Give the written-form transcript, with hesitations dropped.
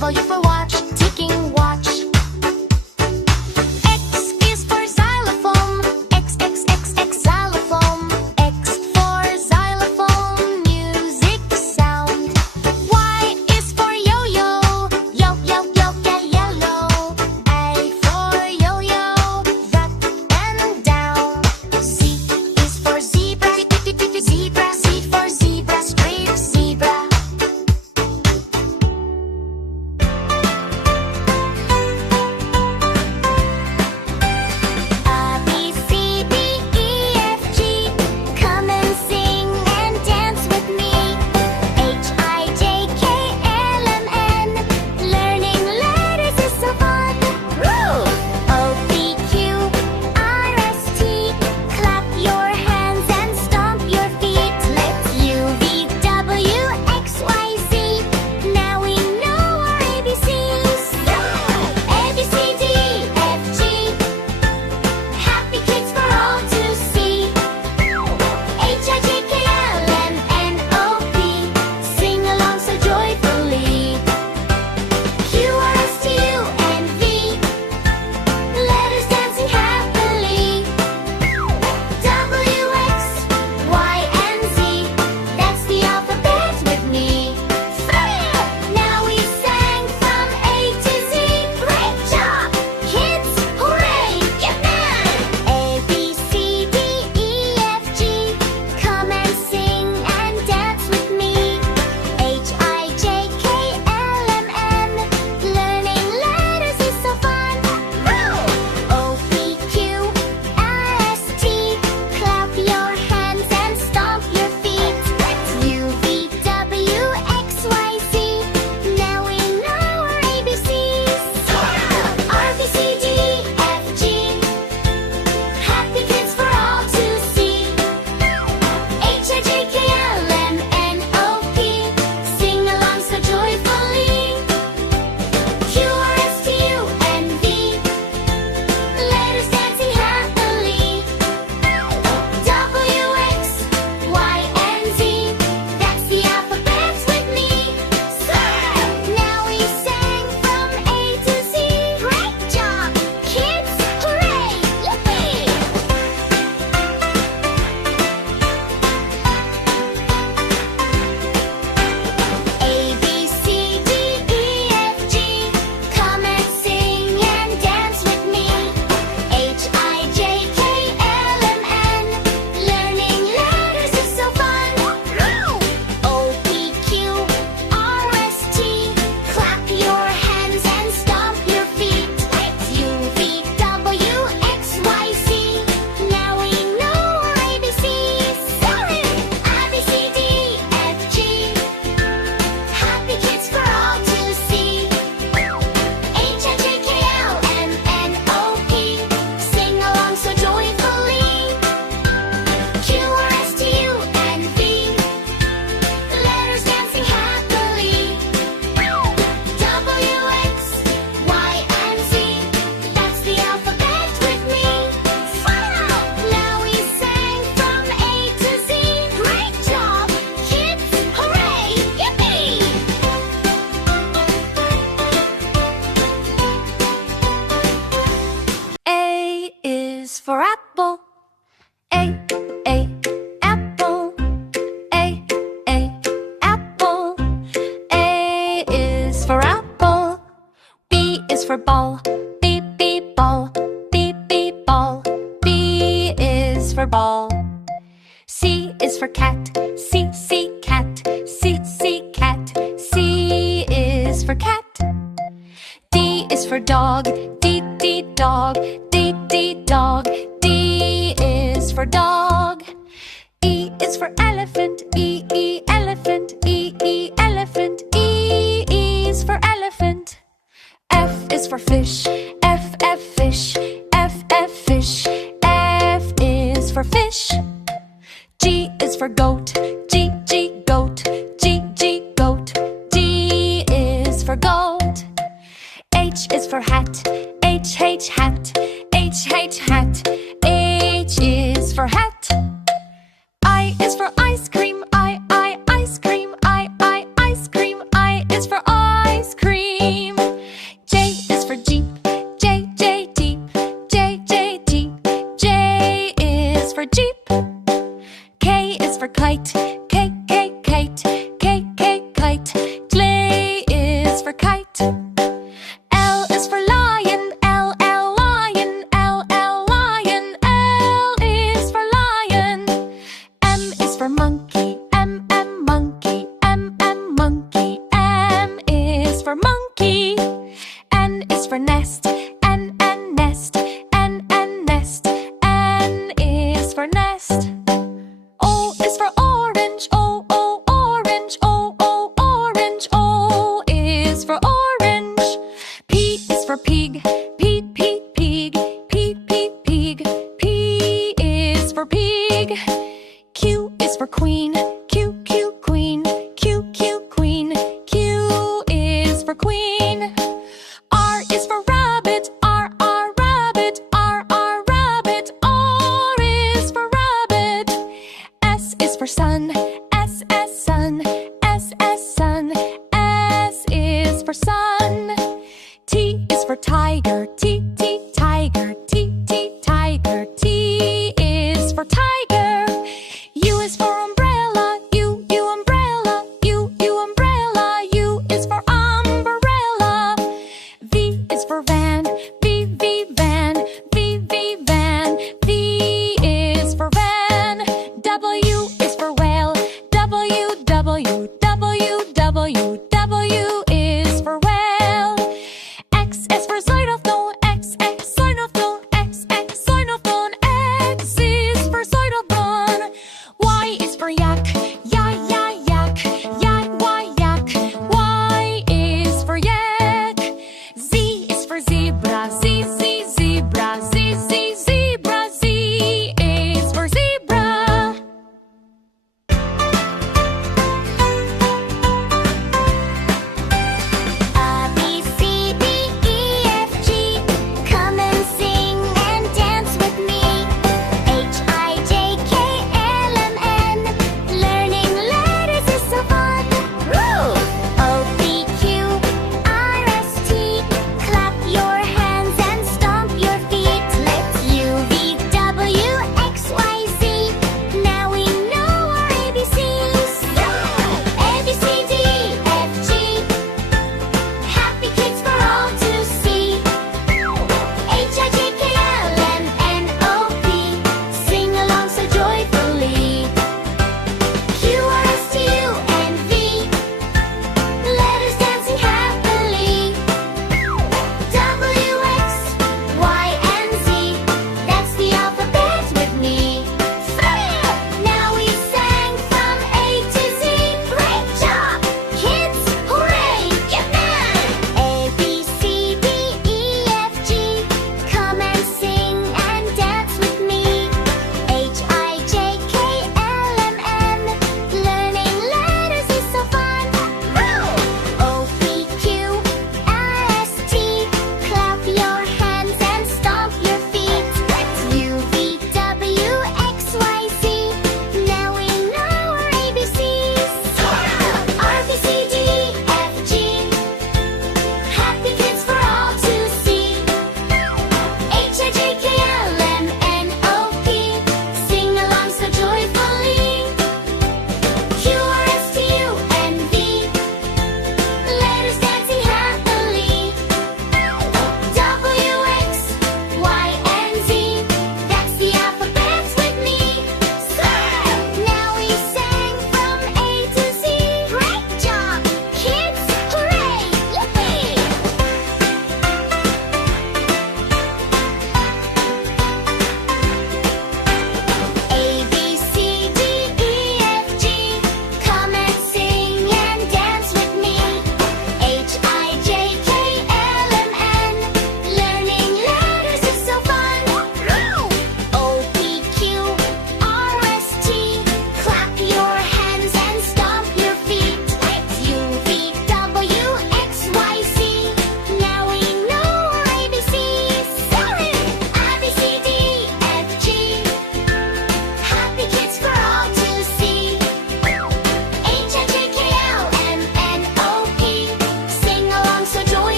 W for watch, ticking watch. X is for xylophone, X, X, X, X, xylophone. X for xylophone, music sound. Y is for yo-yo, yo, yo, yo, yeah, yellow. A for yo-yo, up and down. Z is for zebra, zebra. Z for zebra, straight zebra. A, B, C, D, E, F, G. Come and sing and dance with me. H, I, J, K, L, M, N. Learning letters is so fun. Woo! O, P, Q, R, S, T. Clap your hands and stomp your feet. Let's U, V, W, X, Y, Z. Now we know our ABCs. A, B, C, D, F, G. Happy kids for all to see. H, I, J, K, L, M, N, O, P. Sing along so joyfully. Q, R, S, T, U, and V. Letters dancing happily. W, X, Y, and Z. That's the alphabet with me. Now we sang from A to Z. Great job, kids! Hooray! Yippee! A, B, C, D, E, F, G. Come and sing and dance with me. H, I, J, K, L, M, N. Learning letters is so fun. O, P, Q, R, S, T. Clap your hands and stomp your feet. U, V, W, X, Y, Z. Now we know our ABCs. R, B, C, D, F, G. Happy kids for all to see. H, I, J, K, L, M, N, O, P. Sing along so joyfully. Q, R, S, T, U, and V. Letters dancing happily. W, X, Y, and Z. That's the alphabet with me. Now we sang from A to Z. Great job, kids! Hooray! Yippee! A, B, C, D, E, F, G. Come and sing and dance with me. H, I, J, K, L, M, N. Learning letters is so fun. O, P, Q, R, S, T. Clap your hands and stomp your feet. U, V, W, X, Y, Z. Now we know our ABCs. A, B, C, D, F, G. Happy kids for all to see. H, I, J, K, L, M, N, O, P. Sing along so joyfully. Q, R, S, T, U, and V. Letters dancing happily. W, X, Y, and Z. That's the alphabet with me. Now we sang from A to Z. Great job, kids! Hooray! Yippee! A is for apple. A, apple. A, apple. A is for apple. B is for ball. B, ball. B, ball. B is for ball. C is for cat. C, cat. C, cat. C is for cat. D is for dog. D, dog. D, dog. D is for dog. E is for elephant. E, elephant. E, elephant. E is for elephant. F is for fish. F, fish. F, fish. F is for fish. G is for goat. G, goat. G, goat. D is for goat. H is for hat. H, hat. H, hat. H is for hat. I is for ice cream. I, ice cream. I, ice cream. I is for ice cream. for kite. L is for lion, L, L, lion, L, L, lion, L is for lion. M is for monkey, M, M, monkey, M, M, monkey, M is for monkey. N is for nest, N, N, nest, N, N, nest, N is for nest. O is for orange, O, O, orange, O, O, orange, O is for orange. P is for pig, P, P, pig, P, P, pig, P is for pig. Q is for queen, Q, Q, queen, Q, Q, queen, Q is for queen. R is for rabbit, R, R, rabbit, R, R, rabbit, R is for rabbit. S is for sun, S, S, sun, S, S, sun, S is for sun. T is for tiger, T,